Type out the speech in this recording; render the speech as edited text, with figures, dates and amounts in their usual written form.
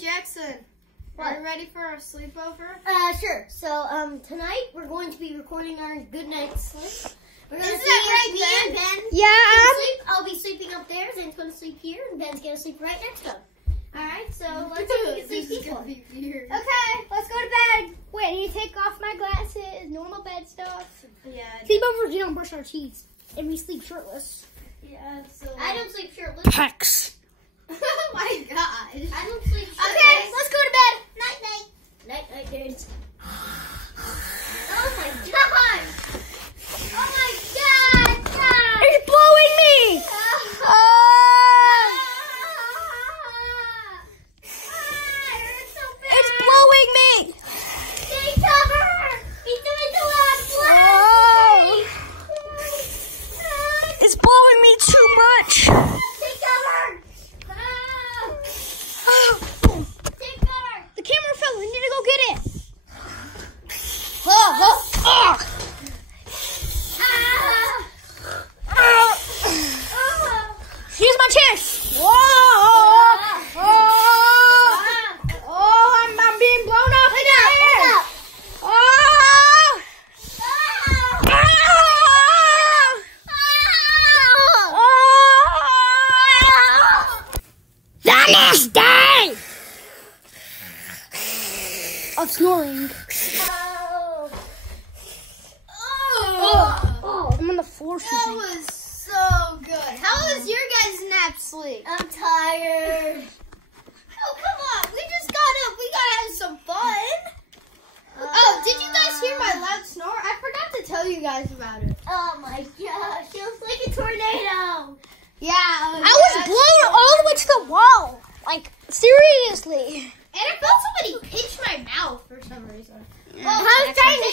Jackson, are you ready for our sleepover? Sure. So, tonight we're going to be recording our good night sleep. We're going to Isn't that right, and Ben. Yeah. Sleep. I'll be sleeping up there. Zen's going to sleep here, and Ben's going to sleep right next to him. All right. So let's see This is people. gonna be weird. Okay, let's go to bed. Wait, I need to take off my glasses, normal bed stuff. Yeah. Sleepovers, you don't brush our teeth, and we sleep shirtless. Yeah. So. I don't sleep shirtless. Hex. Oh my gosh. I don't sleep shirtless. Okay, let's go to bed. Night, night. Night, night, dudes. Oh my god. Oh my god. God. It's blowing me. It's blowing me. Stay covered. He's doing the wrong way. Oh. It's blowing me too much. Stay covered. Stay covered. The camera fell. We need to go get it. Oh. Here's my chest. Whoa. Oh, I'm being blown up. Wake up, wake up. Oh. Wednesday! Of snoring. Oh, I'm on the floor That sleeping. was so good. How was your guys' nap sleep? I'm tired. Oh, come on. We just gotta have some fun. Oh, did you guys hear my loud snore? I forgot to tell you guys about it. Oh my gosh, it was like a tornado. Yeah. I was blown all the way to the wall. Like, seriously. And I felt somebody pinch my mouth for some reason. Well, I was trying to